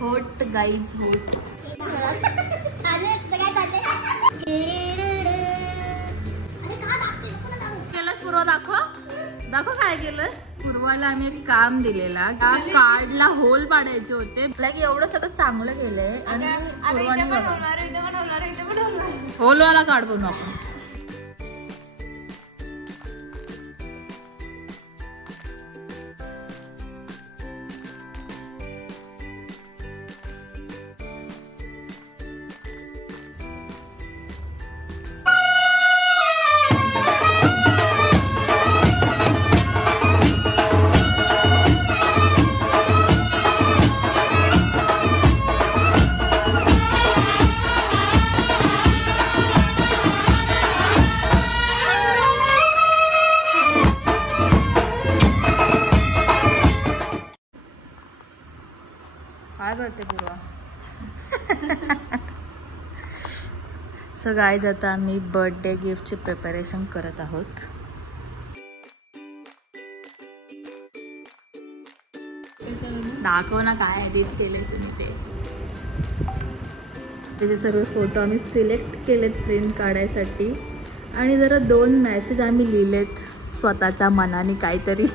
होट गाईज होट. केलंस पूर्व दाखव दाखव काय केलं. पूर्वाला आम्ही एक काम दिलेला, त्या कार्डला होल पाडायचे होते. लाईक एवढं सगळं चांगलं केलंय आणि होलवाला कार्ड बनवू आपण. काय करते पूर्वा. सो गाईज आता आम्ही बर्थडे गिफ्टचे प्रिपरेशन करत आहोत. दाखव ना काय एडिट केले तुम्ही ते. त्याचे सर्व फोटो आम्ही सिलेक्ट केलेत प्रिंट काढायसाठी आणि जरा 2 मेसेज आम्ही लिहिलेत स्वतःच्या मनाने काहीतरी.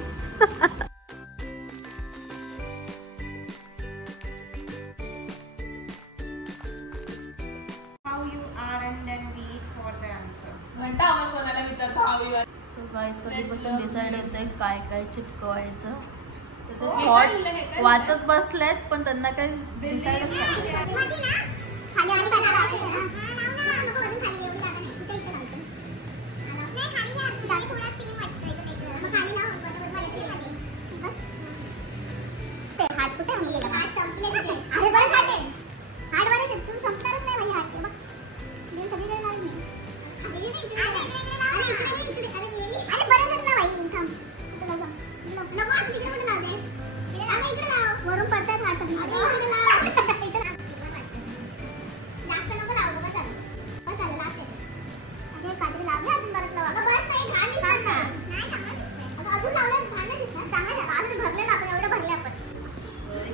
कधीपासून डिसाइड होतंय काय काय चिपकवायचं. थॉट्स वाचत बसलेत पण त्यांना काही डिसाइडच नाही.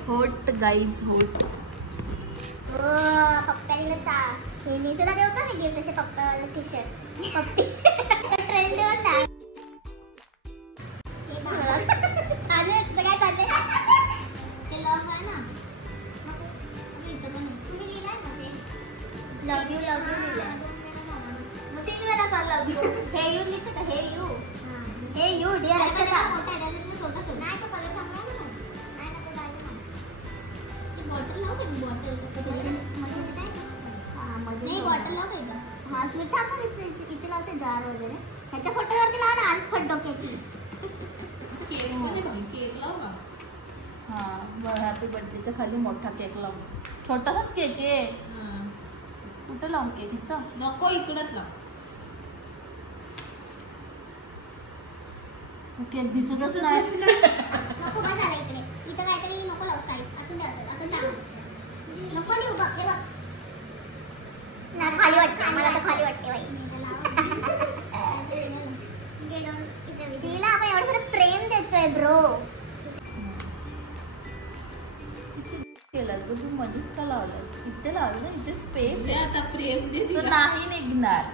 होट गाईज होट. पप्पाला मी तुला देऊ का गिफ्ट असे पप्पाला टी शर्ट. पप्पी ट्रेंड होता. काय चाललंय ते लव आहे ना. तुम्ही लिहिलाय ना ते लव यू लिहिलंय. मग 3 वेळा कर लव यू. हे यू लिहितं का. हे यू डिअर अक्षरा. छोटा नाही तो कलर चांगला आहे ना. बॉटल लाव का. बॉटल नाही बॉटल लाव का. हा स्वीट टाकून इथे लावते जार वगैरे. ह्याच्या फोटोवरती लाव ना आज फट डोक्याची. केक लाव का. हा हॅपी बर्थडेचा खाली मोठा केक लाव. छोटासाच केक आहे. कुठं लावू केक. इथं नको इकडंच लाव. केक दिसतच नाही. नको बस आला इकडे. इथं काहीतरी नको लावू. काय असं द्या असं टाक. नको लिहू बघ. हे बघ ना खाली वाटते. मला तर खाली वाटते बाई. तिला आपण एवढं सारं प्रेम देतोय ब्रो. केलं तू मध्येच का लावलं. इथे लावलं ना. इथे स्पेस आहे. आता प्रेम दे नाही निघणार.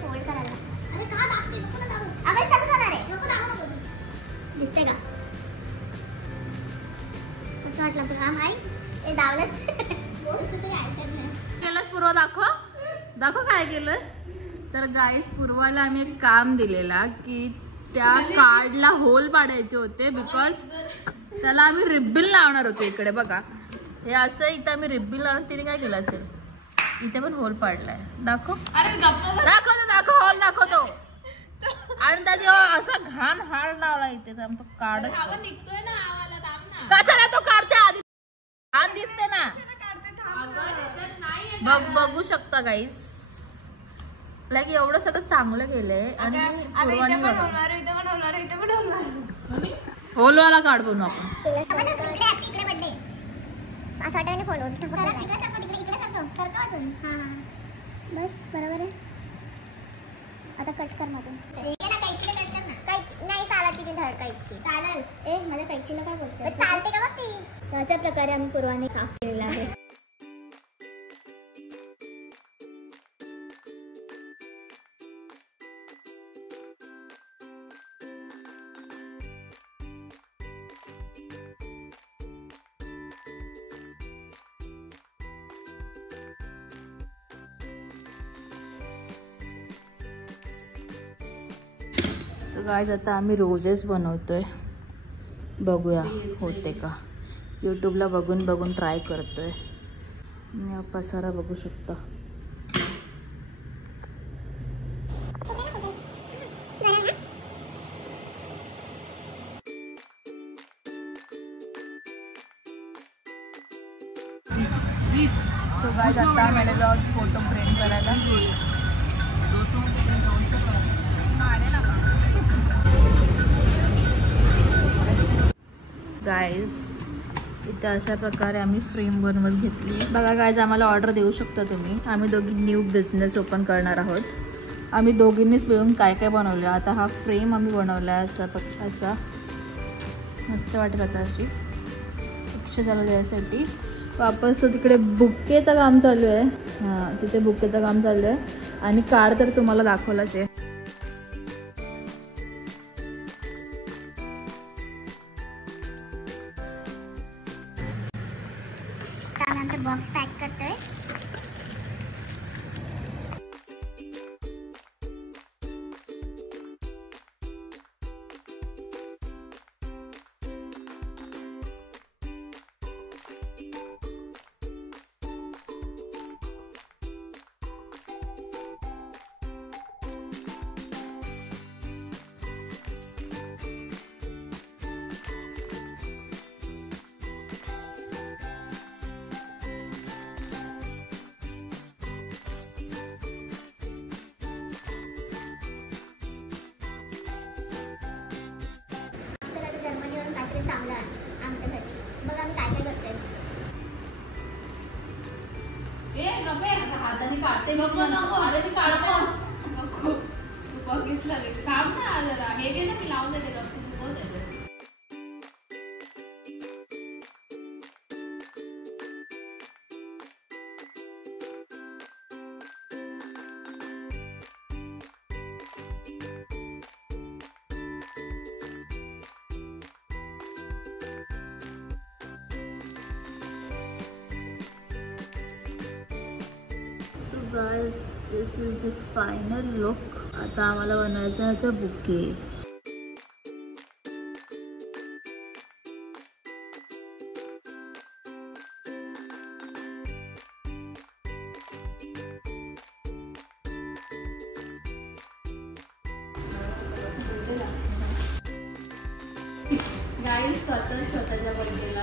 फोल्ड करायला. अरे का दाखते. नको ना दाखवू. अगं कसं जाणार आहे. नको दाखवू. दिसते का कसं वाटलं तुला. हाय हे दावलं तरी ऐकत नाही. केलंस पूर्व दाखव दाखव काय केलं. तर गाईस पूर्वाला आम्ही एक काम दिलेला की त्या कार्डला होल पाडायचे होते. बिकॉज त्याला आम्ही रिब्बिन लावणार होतो. इकडे बघा हे असं इथं आम्ही रिब्बिन लावून तिने काय केलं असेल. इथे पण होल पाडलाय. दाखव दाखव हॉल दाखवतो. आणि त्यात असा घाण हाड लावला इथे. तो कार्डच निघतोय ना. कशाला तो काढते आधी. घाण दिसते ना. बघू शकता गाईस. लाईक एवढं सगळं चांगलं केलंय आणि होलवाला कार्ड बनवू आपण. असं वाटतं फॉलो करतो अजून. हा हा बस बरोबर आहे. आता कट कर मधून. याला कैचीला कट कर ना. कैची नाही चालत तिथे धड कैची. चालेल. ए माझ्या कैचीला काय बोलते? चालते का बघ ती. अशा प्रकारे आम्ही पूर्वाने साफ केलेला आहे. सो गाइस आता आम्ही रोजेस बनवतोय. बघूया होते का. यूट्यूबला बघून बघून ट्राय करतोय. मी पसारा बघू शकता. सो गाइस आता मैंने फोटो फ्रेम करायला गाइस इथे अशा प्रकारे आम्ही फ्रेम बनवत घेतली. बघा गाइस आम्हाला ऑर्डर देऊ शकता तुम्ही. आम्ही दोघी न्यू बिझनेस ओपन करणार आहोत. आम्ही दोघींनीच मिळून काय काय बनवलं. आता हा फ्रेम आम्ही बनवला आहे असा मस्त वाटेल. आता अशी अक्षताला द्यायसाठी वापस तो तिकडे बुक्केचं काम चालू आहे. हां तिथे बुक्केचं काम चालू आहे आणि कार्ड तर तुम्हाला दाखवलाच आहे. त्यानंतर बॉक्स पॅक करतोय. जर्मनीवरून काहीतरी चांगलं आहे आमच्यासाठी. बघ आम्ही काय काय करतोय. हाताने काढते बघितलं काम ना जरा हे घे ना मी लावून देते का तू बघ. Guys this is the final look. आता आम्हाला बनवायचं आहे बुके. गाइस स्वतःच्या बर्थडेला